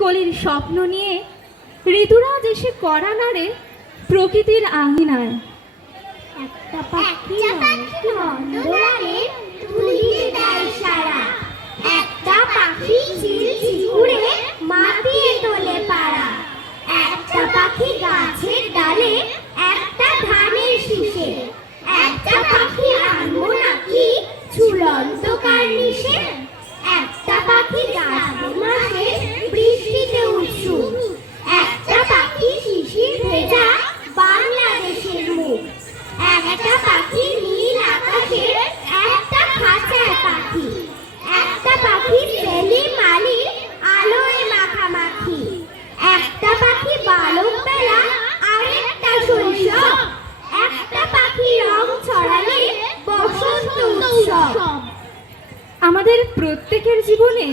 কলির স্বপ্ন নিয়ে ঋতুরাজ এসে কড়া নাড়ে প্রকৃতির আঙিনায়। একটা পাখি নন্দলালে তুলিয়ে দেয় সারা, একটা পাখি ঝিলঝিল উড়ে মাটিয়ে তোলে পাড়া, একটা পাখি গাছের ডালে একটা ধানের শীষে, একটা পাখি আনবো নাকি ঝুলন্ত কার্নিশে, একটা পাখি জ্যৈষ্ঠ মাসে বৃষ্টিতে উৎসুক, একটা পাখি শিশির ভেজা বাংলাদেশের মুখ, একটা পাখি নীল আকাশের একটা খাঁচায় পাখি, একটা পাখি সেলিম আলীর আলোয় মাখামাখি, একটা পাখি বালক বেলা আরেকটা শৈশব, একটা পাখি রং ছড়ালে বসন্ত উৎসব। আমাদের প্রত্যেকের জীবনে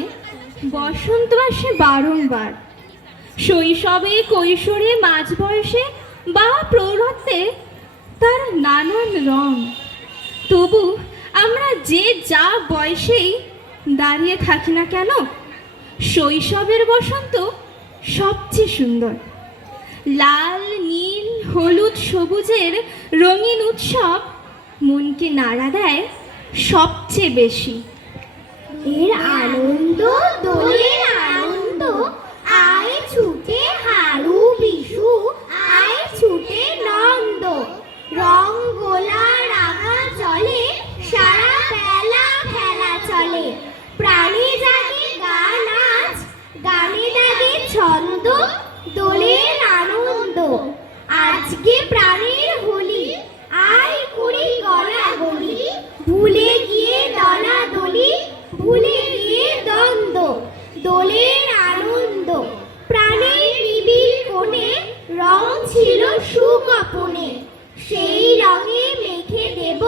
বসন্ত আসে বারংবার। শৈশবে, কৈশোরে, মাঝ বয়সে বা প্রৌঢ়ত্বে তার নানান রং। তবু আমরা যে যা বয়সেই দাঁড়িয়ে থাকি না কেন, শৈশবের বসন্ত সবচেয়ে সুন্দর। লাল, নীল, হলুদ, সবুজের রঙিন উৎসব মনকে নাড়া দেয় সবচেয়ে বেশি। এর আনন্দ, দোলের আনন্দ, আয় ছুটে হারু বিশু, আয় ছুটে নন্দ, রং গোলা রাঙা চলে, সারা বেলা খেলা চলে, প্রাণে জাগে গান আজ, গানে জাগে ছন্দ, দোলের আনন্দ। আজকে প্রাণের হোলি, আয় করি গলাগলি, ভুলে গিয়ে দলা দলি, ভুলে গিয়ে দ্বন্দ্ব, দোলের আনন্দ। প্রাণের নিবিড় কোণে রং ছিল সুগোপনে, সেই রঙে মেখে দেব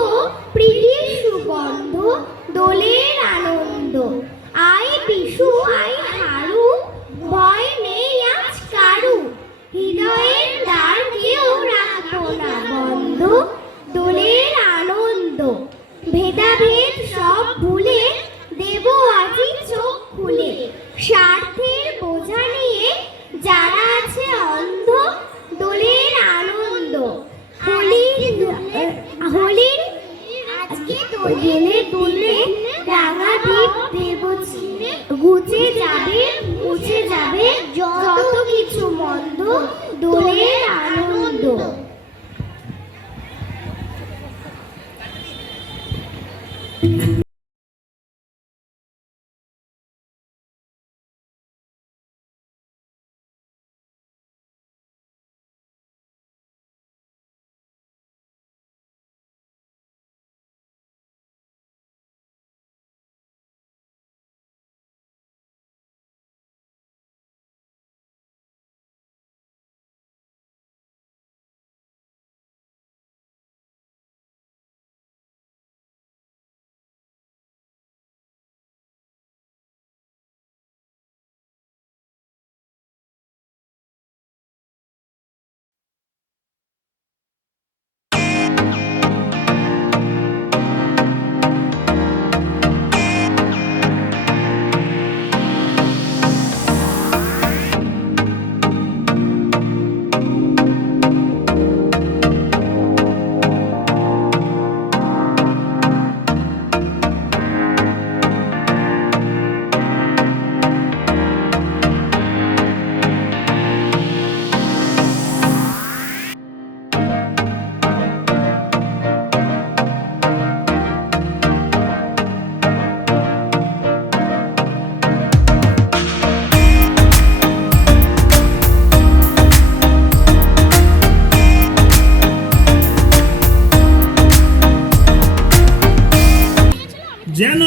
প্রীতির সুগন্ধ, দোলের আনন্দ। আয় বিশু, আয় হারু, ভয় নেই আজ কারু, হৃদয়ের দ্বার কেউ রাখবো না বন্ধ, দোলের আনন্দ। ভেদাভেদ সব ভুলে দেব আজি চোখ খুলে, স্বার্থের বোঝা নিয়ে যারা আছে অন্ধ, দোলের আনন্দ। হোলির আজকে দোলে দোলে রাঙা দ্বীপ দেব ছিঁড়ে, ঘুচে যাবে মুছে যাবে যত কিছু মন্দ, দোলের আনন্দ। যেন